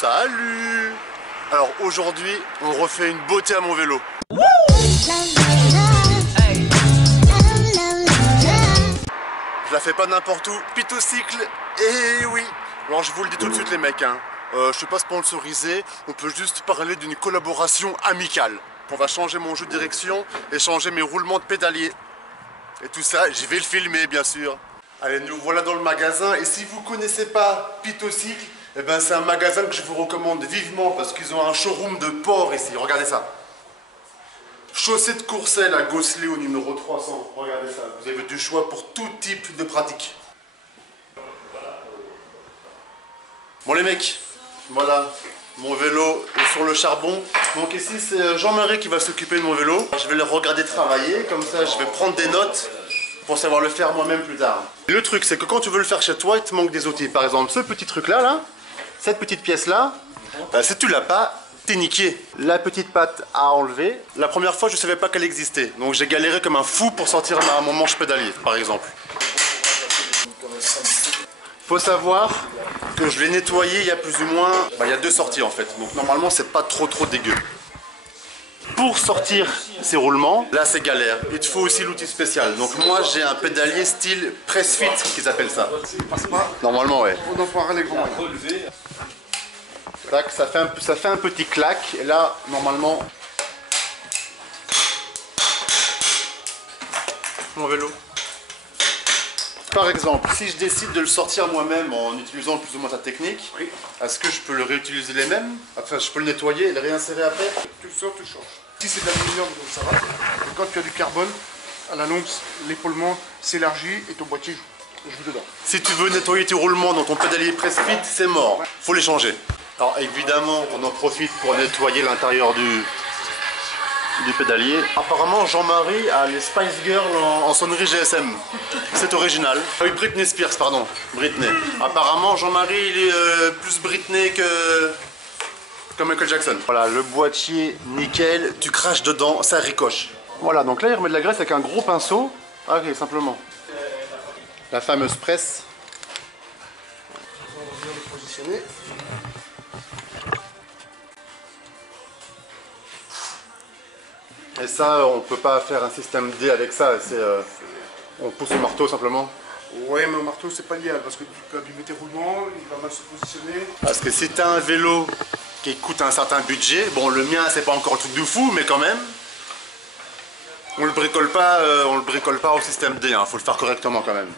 Salut! Alors aujourd'hui, on refait une beauté à mon vélo. Je la fais pas n'importe où, Pitocycle, et oui. Alors je vous le dis tout de suite les mecs, hein. Je suis pas sponsorisé, on peut juste parler d'une collaboration amicale. On va changer mon jeu de direction et changer mes roulements de pédalier. Et tout ça, je vais le filmer bien sûr. Allez, nous voilà dans le magasin et si vous connaissez pas Pitocycle, eh ben c'est un magasin que je vous recommande vivement parce qu'ils ont un showroom de porc ici, regardez ça. Chaussée de Courcelles à Gosselet au numéro 300, regardez ça, vous avez du choix pour tout type de pratique. Bon les mecs, voilà, mon vélo est sur le charbon. Donc ici c'est Jean-Marie qui va s'occuper de mon vélo. Je vais le regarder travailler, comme ça je vais prendre des notes pour savoir le faire moi-même plus tard. Le truc c'est que quand tu veux le faire chez toi, il te manque des outils. Par exemple ce petit truc là, cette petite pièce là, si tu l'as pas, t'es niqué. La petite patte à enlever. La première fois je savais pas qu'elle existait. Donc j'ai galéré comme un fou pour sortir mon manche pédalier par exemple. Faut savoir que je l'ai nettoyé il y a plus ou moins, il y a 2 sorties en fait, donc normalement c'est pas trop dégueu. Pour sortir ces roulements, là c'est galère, il te faut aussi l'outil spécial. Donc moi j'ai un pédalier style press fit qu'ils appellent ça. Normalement ouais. On en parle grand. Tac, ça fait un petit clac et là normalement mon vélo. Par exemple, si je décide de le sortir moi-même en utilisant plus ou moins ta technique, oui. Est-ce que je peux le réutiliser les mêmes? Enfin, je peux le nettoyer et le réinsérer après? Tu le sors, tu le changes. Si c'est de l'aluminium, donc ça va. Et quand tu as du carbone, à la longue, l'épaulement s'élargit et ton boîtier joue dedans. Si tu veux nettoyer tes roulements dans ton pédalier press fit, c'est mort. Faut les changer. Alors évidemment, on en profite pour nettoyer l'intérieur du pédalier. Apparemment, Jean-Marie a les Spice Girls en sonnerie GSM. C'est original. Ah oui, Britney Spears, pardon. Britney. Apparemment, Jean-Marie, il est plus Britney que Michael Jackson. Voilà, le boîtier nickel. Tu craches dedans, ça ricoche. Voilà, donc là, il remet de la graisse avec un gros pinceau. Ah, ok, simplement. La fameuse presse. On vient le positionner. Et ça, on peut pas faire un système D avec ça, on pousse au marteau simplement. Ouais, mais au marteau, c'est pas idéal parce que tu peux abîmer tes roulements, il va mal se positionner. Parce que si tu as un vélo qui coûte un certain budget, bon, le mien, c'est pas encore le truc de fou, mais quand même, on le bricole pas au système D, hein, faut le faire correctement quand même.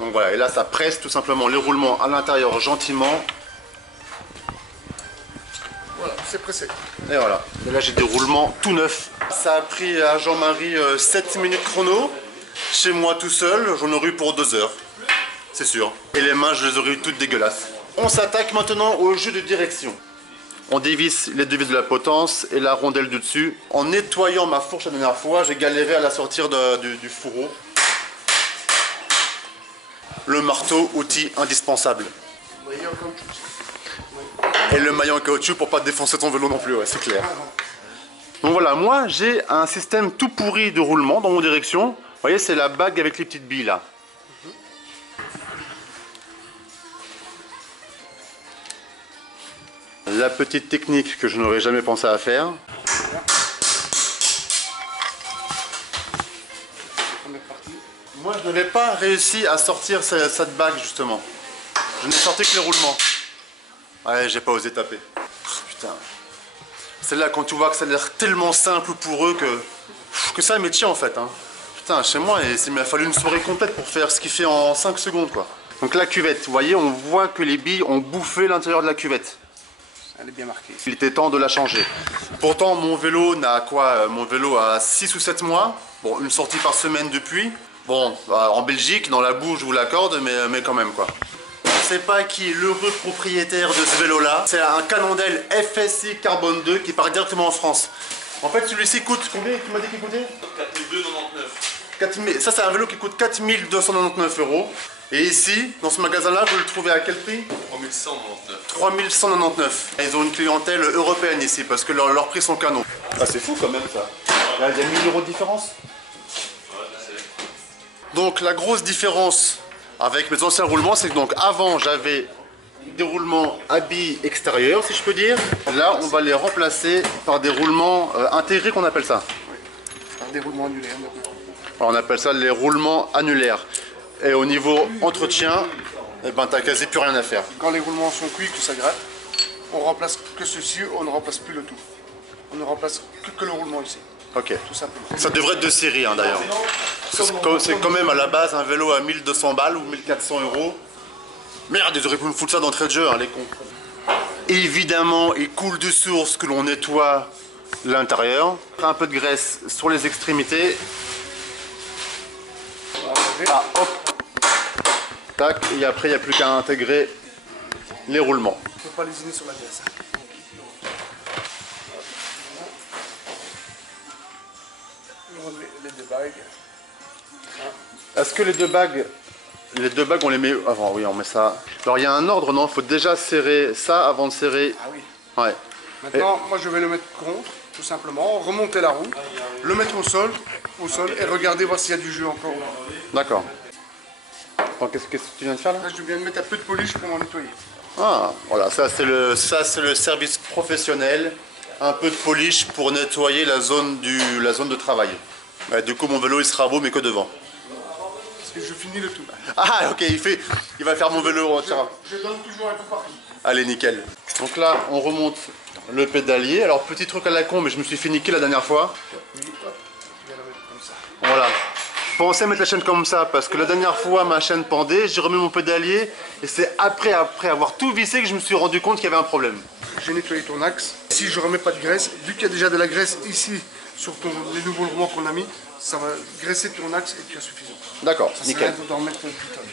Donc voilà, et là, ça presse tout simplement les roulements à l'intérieur gentiment. Voilà, c'est pressé. Et voilà, et là j'ai des roulements tout neufs. Ça a pris à Jean-Marie 7 minutes chrono. Chez moi tout seul, j'en aurais eu pour 2 heures. C'est sûr. Et les mains, je les aurais eu toutes dégueulasses. On s'attaque maintenant au jeu de direction. On dévisse les 2 vis de la potence et la rondelle du dessus. En nettoyant ma fourche la dernière fois, j'ai galéré à la sortir du fourreau. Le marteau, outil indispensable. Et le maillot en caoutchouc pour pas défoncer ton vélo non plus, ouais, c'est clair. Donc voilà, moi j'ai un système tout pourri de roulement dans mon direction. Vous voyez, c'est la bague avec les petites billes là. La petite technique que je n'aurais jamais pensé à faire. Moi je n'avais pas réussi à sortir cette bague justement. Je n'ai sorti que les roulements. Ouais, j'ai pas osé taper. Oh, putain. C'est là quand tu vois que ça a l'air tellement simple pour eux que c'est un métier en fait. Hein. Putain, chez moi, il m'a fallu une soirée complète pour faire ce qu'il fait en 5 secondes quoi. Donc la cuvette, vous voyez, on voit que les billes ont bouffé l'intérieur de la cuvette. Elle est bien marquée. Il était temps de la changer. Pourtant, mon vélo n'a quoi? Mon vélo a 6 ou 7 mois. Bon, une sortie par semaine depuis. Bon, en Belgique, dans la boue, je vous l'accorde, mais quand même quoi. Je sais pas qui est l'heureux propriétaire de ce vélo là. C'est un Cannondale FSI Carbone 2 qui part directement en France. En fait celui-ci coûte combien? Tu m'as dit qu'il coûtait 4299. Ça c'est un vélo qui coûte 4299 €. Et ici, dans ce magasin là, vous le trouvez à quel prix? 3199. 3199. Ils ont une clientèle européenne ici parce que leurs prix sont canons. Ah c'est fou quand même ça. Là, il y a 1000 € de différence. Ouais, je sais. Donc la grosse différence avec mes anciens roulements, c'est que donc avant j'avais des roulements habits extérieurs, si je peux dire. Là, on va les remplacer par des roulements intégrés, qu'on appelle ça. C'est un déroulement annulaire maintenant. Alors, on appelle ça les roulements annulaires. Et au niveau entretien, eh ben, t'as quasi plus rien à faire. Quand les roulements sont cuits, que ça gratte, on remplace que ceci, on ne remplace plus le tout. On ne remplace que le roulement ici, Ok. tout simplement. Ça devrait être de série hein, d'ailleurs. C'est quand même à la base un vélo à 1200 balles ou 1400 euros. Merde, ils auraient pu me foutre ça d'entrée de jeu, hein, les cons. Évidemment, il coule de source que l'on nettoie l'intérieur. Un peu de graisse sur les extrémités. Ah, hop. Tac, et après, il n'y a plus qu'à intégrer les roulements. On ne peut pas lésiner sur la graisse. On remet les deux bagues. Est-ce que les deux bagues, on les met avant? Oui, on met ça. Alors, il y a un ordre, non? Il faut déjà serrer ça avant de serrer. Ah oui. Ouais. Maintenant, moi je vais le mettre contre, tout simplement, remonter la roue, le mettre au sol et regarder voir s'il y a du jus encore. D'accord. Bon, qu'est-ce que tu viens de faire là? Là, je viens de mettre un peu de polish pour m'en nettoyer. Ah, voilà, ça c'est le service professionnel. Un peu de polish pour nettoyer la zone de travail. Ouais, du coup, mon vélo il sera beau, mais que devant. Parce que je finis le tout. Ah, ok, il va faire mon vélo. Tiens. Je donne toujours un peu partout. Allez, nickel. Donc là, on remonte le pédalier. Alors, petit truc à la con, mais je me suis fait niquer la dernière fois. Oui, hop, tu viens la mettre comme ça. Voilà. Pensez à mettre la chaîne comme ça, parce que la dernière fois, ma chaîne pendait, j'ai remis mon pédalier, et c'est après avoir tout vissé que je me suis rendu compte qu'il y avait un problème. J'ai nettoyé ton axe. Si je remets pas de graisse, vu qu'il y a déjà de la graisse ici sur les nouveaux roulements qu'on a mis, ça va graisser ton axe et tu as suffisant. D'accord, Ça sert à nickel. rien d'en mettre plus tard.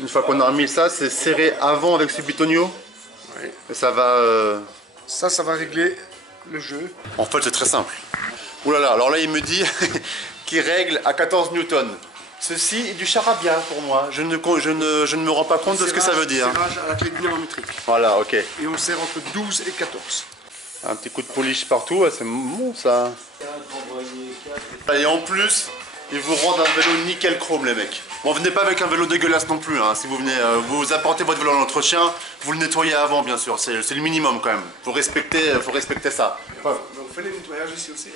Une fois qu'on a remis ça, c'est serré avant avec ce bitonio. Oui. Et ça va... Ça va régler le jeu. En fait, c'est très simple. Ouh là là, alors là, il me dit qu'il règle à 14 newtons. Ceci est du charabia pour moi. Je ne me rends pas compte de ce que ça veut dire. Serrage à la clé dynamométrique. Voilà, ok. Et on serre entre 12 et 14. Un petit coup de polish partout, ouais, c'est bon ça. Et en plus, ils vous rendent un vélo nickel chrome, les mecs. Bon, venez pas avec un vélo dégueulasse non plus. Hein. Si vous venez, vous apportez votre vélo à l'entretien, vous le nettoyez avant, bien sûr. C'est le minimum quand même. Faut respecter ça. On fait les nettoyages ici aussi.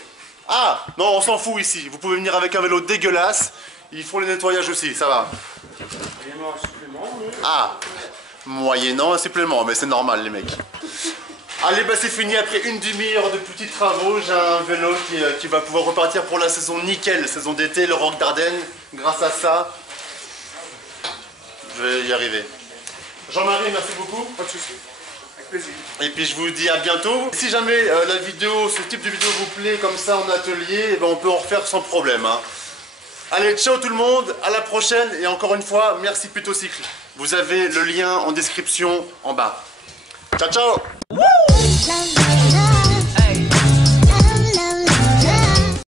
Ah, non, on s'en fout ici. Vous pouvez venir avec un vélo dégueulasse. Ils font les nettoyages aussi, ça va. Moyennant un supplément, mais... Ah, moyennant un supplément, mais c'est normal, les mecs. Allez, bah c'est fini. Après une demi-heure de petits travaux, j'ai un vélo qui va pouvoir repartir pour la saison nickel, saison d'été, le Rock d'Ardennes. Grâce à ça, je vais y arriver. Jean-Marie, merci beaucoup. Pas de soucis. Avec plaisir. Et puis je vous dis à bientôt. Si jamais la vidéo, ce type de vidéo vous plaît comme ça en atelier, eh ben, on peut en refaire sans problème. Hein. Allez, ciao tout le monde, à la prochaine. Et encore une fois, merci Putocycle. Vous avez le lien en description en bas. Ciao, ciao.